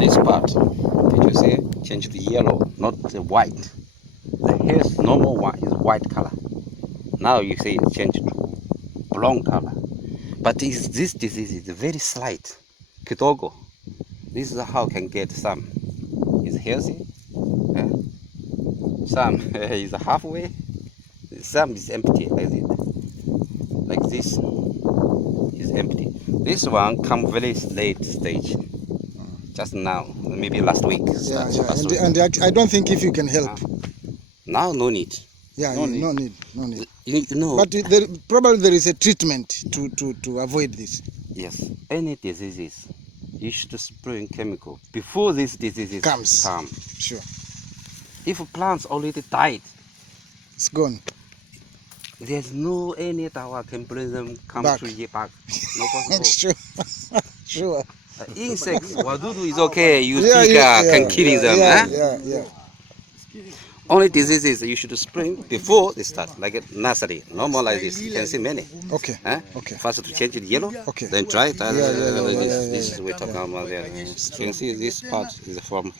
This part, did you see? Change to yellow, not the white. The hair's normal one is white color. Now you see it changed to brown color. But this disease is very slight. Kitogo. This is how can get some. Is healthy. Some is halfway. Some is empty like this is empty. This one come very late stage. Just now, maybe last week. And I don't think if you can help. Now no need. Yeah, no need. You know. But probably there is a treatment to avoid this. Yes, any diseases, you should spray chemical before this disease comes. Come. Sure. If plants already died, it's gone. There's no any dawa can bring them come back. to you back. No possible. Sure. Insects, wadudu is okay. You can killing them. Yeah. Only diseases you should spray before they start, like a nursery. Normal like this, you can see many. Okay. Okay. First to change it yellow, okay. Then dry it. Yeah. This is we talking about there. You can see this part is from here.